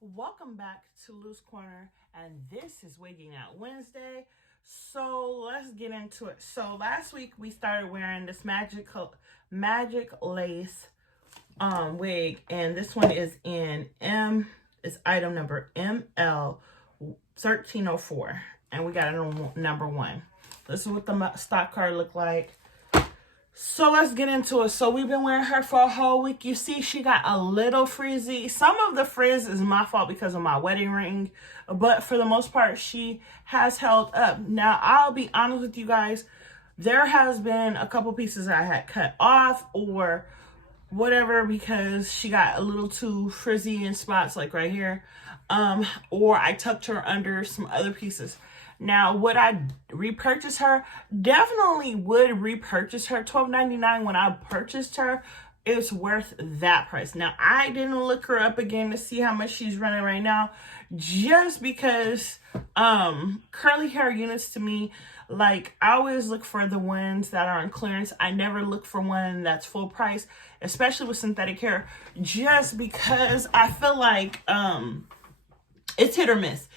Welcome back to Loose Corner, and this is Wigging Out Wednesday. So let's get into it. So last week we started wearing this magic lace wig, and this one is in it's item number ML 1304, and we got it number 1. This is what the stock card looked like. So let's get into it. So we've been wearing her for a whole week. You see she got a little frizzy. Some of the frizz is my fault because of my wedding ring, but for the most part she has held up. Now I'll be honest with you guys, there has been a couple pieces I had cut off or whatever because she got a little too frizzy in spots, like right here, or I tucked her under some other pieces. Now, would I repurchase her? Definitely would repurchase her. $12.99 when I purchased her. It's worth that price. Now, I didn't look her up again to see how much she's running right now, just because curly hair units, to me, like, I always look for the ones that are on clearance. I never look for one that's full price, especially with synthetic hair, just because I feel like it's hit or miss.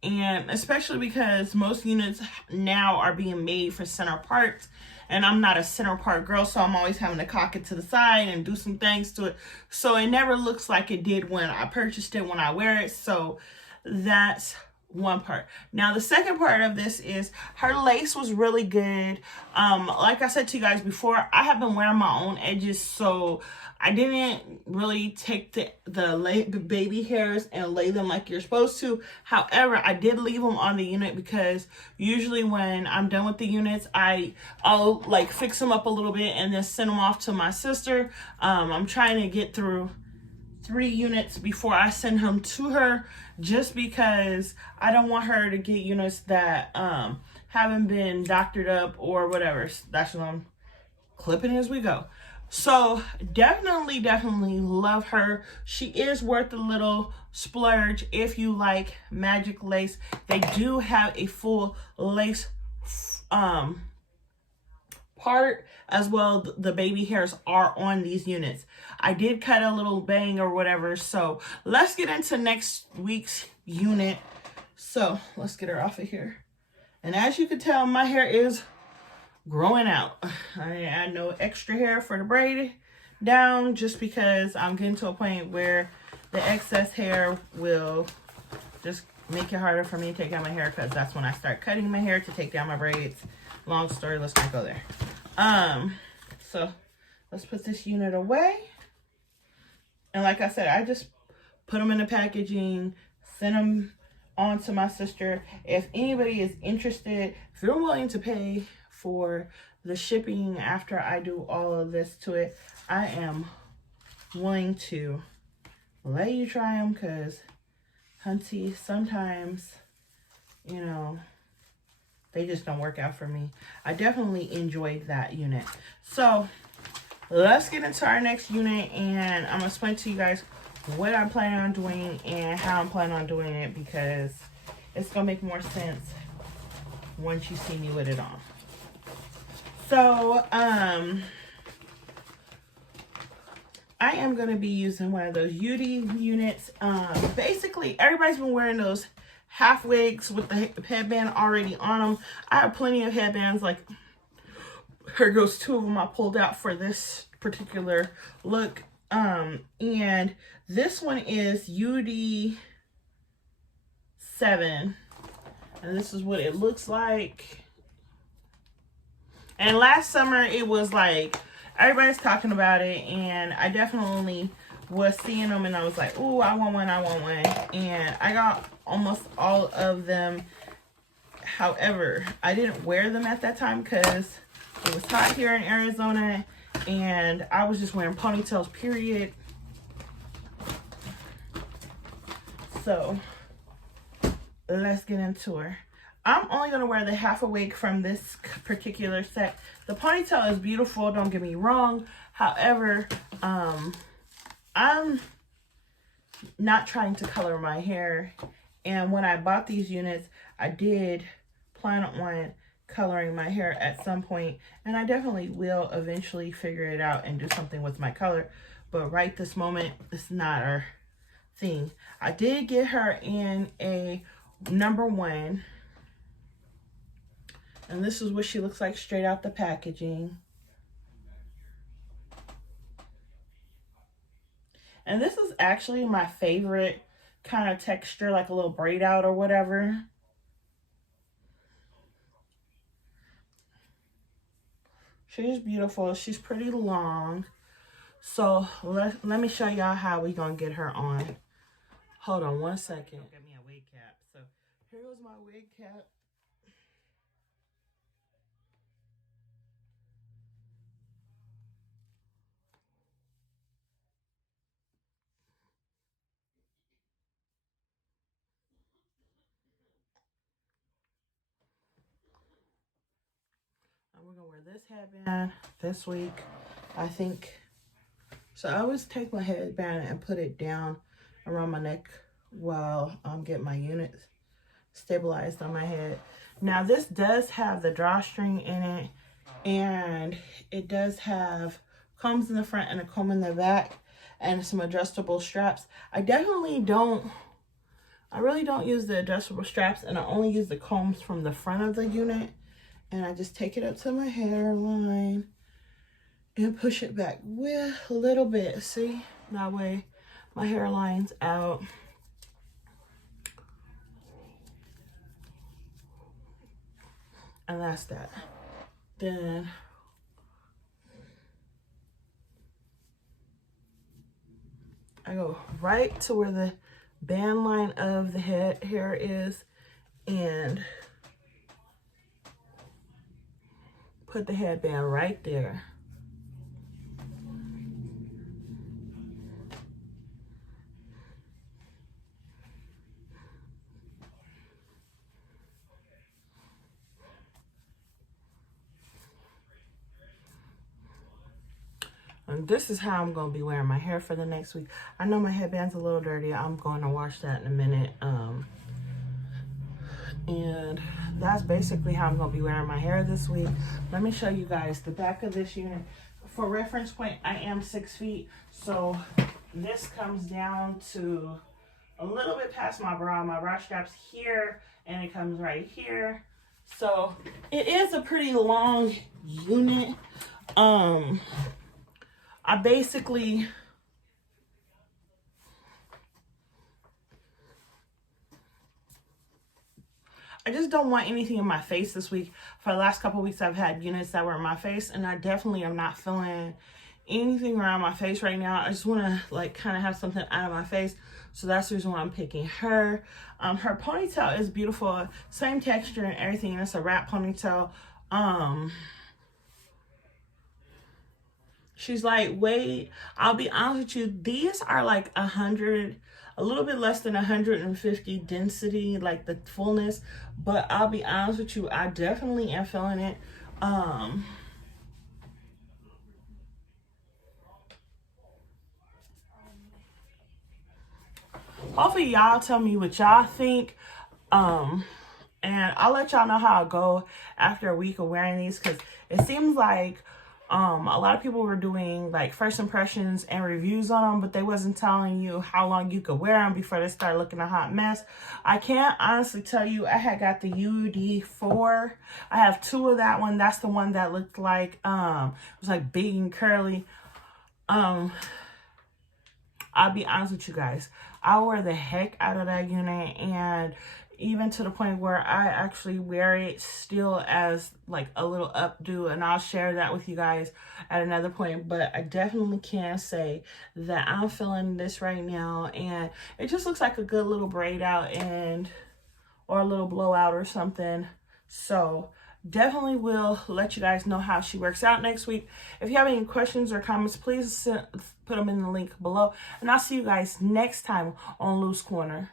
And especially because most units now are being made for center parts, and I'm not a center part girl, so I'm always having to cock it to the side and do some things to it. So it never looks like it did when I purchased it, when I wear it. So that's one part. Now the second part of this is her lace was really good. Like I said to you guys before, I have been wearing my own edges, so I didn't really take the baby hairs and lay them like you're supposed to. However, I did leave them on the unit because usually when I'm done with the units, I'll like fix them up a little bit and then send them off to my sister. I'm trying to get through 3 units before I send them to her, just because I don't want her to get units that haven't been doctored up or whatever. That's what I'm clipping as we go. So definitely love her. She is worth a little splurge if you like magic lace. They do have a full lace part as well. The baby hairs are on these units. I did cut a little bang or whatever. So let's get into next week's unit. So let's get her off of here. And as you can tell, my hair is growing out. I add no extra hair for the braid down, just because I'm getting to a point where the excess hair will just make it harder for me to take down my hair, because that's when I start cutting my hair to take down my braids. Long story, let's not go there. So let's put this unit away. And like I said, I just put them in the packaging, send them on to my sister. If anybody is interested, if you're willing to pay for the shipping after I do all of this to it, I am willing to let you try them, because hunty, sometimes, you know, they just don't work out for me. I definitely enjoyed that unit. So let's get into our next unit, and I'm gonna explain to you guys what I'm planning on doing and how I'm planning on doing it, because it's gonna make more sense once you see me with it on. So I am going to be using one of those UD units. Basically, everybody's been wearing those half wigs with the headband already on them. I have plenty of headbands. Like, here goes 2 of them I pulled out for this particular look. And this one is UD7. And this is what it looks like. And last summer, it was like, everybody's talking about it, and I definitely was seeing them, and I was like, ooh, I want one. And I got almost all of them. However, I didn't wear them at that time because it was hot here in Arizona, and I was just wearing ponytails, period. So let's get into her. I'm only going to wear the half a wig from this particular set. The ponytail is beautiful, don't get me wrong. However, I'm not trying to color my hair. And when I bought these units, I did plan on coloring my hair at some point. And I definitely will eventually figure it out and do something with my color. But right this moment, it's not our thing. I did get her in a number 1. And this is what she looks like straight out the packaging. And this is actually my favorite kind of texture, like a little braid out or whatever. She's beautiful. She's pretty long. So let me show y'all how we gonna get her on. Hold on one second. Got me a wig cap. So here goes my wig cap. And we're gonna wear this headband this week, I think. So I always take my headband and put it down around my neck while I'm getting my units stabilized on my head. Now this does have the drawstring in it, and it does have combs in the front and a comb in the back and some adjustable straps. I really don't use the adjustable straps, and I only use the combs from the front of the unit, and I just take it up to my hairline and push it back with a little bit. See, that way my hairline's out. And that's that. Then I go right to where the band line of the hair is and put the headband right there. And this is how I'm going to be wearing my hair for the next week. I know my headband's a little dirty. I'm going to wash that in a minute. And that's basically how I'm going to be wearing my hair this week. Let me show you guys the back of this unit. For reference point, I am 6 feet. So this comes down to a little bit past my bra. My bra strap's here and it comes right here. So it is a pretty long unit. I just don't want anything in my face this week. For the last couple of weeks, I've had units that were in my face, and I definitely am not feeling anything around my face right now. I just want to like kind of have something out of my face. So that's the reason why I'm picking her. Her ponytail is beautiful, same texture and everything. And it's a wrap ponytail. She's lightweight. I'll be honest with you, these are like 100, a little bit less than 150 density, like the fullness. But I'll be honest with you, I definitely am feeling it. Hopefully y'all tell me what y'all think. And I'll let y'all know how I go after a week of wearing these, because it seems like a lot of people were doing like first impressions and reviews on them, but they wasn't telling you how long you could wear them before they start looking a hot mess. I can't honestly tell you. I had got the UD4. I have 2 of that one. That's the one that looked like it was like big and curly. I'll be honest with you guys, I wear the heck out of that unit, and even to the point where I actually wear it still as like a little updo, and I'll share that with you guys at another point. But I definitely can say that I'm feeling this right now, and it just looks like a good little braid out or a little blowout or something. So definitely will let you guys know how she works out next week. If you have any questions or comments, please put them in the link below, and I'll see you guys next time on Loose Corner.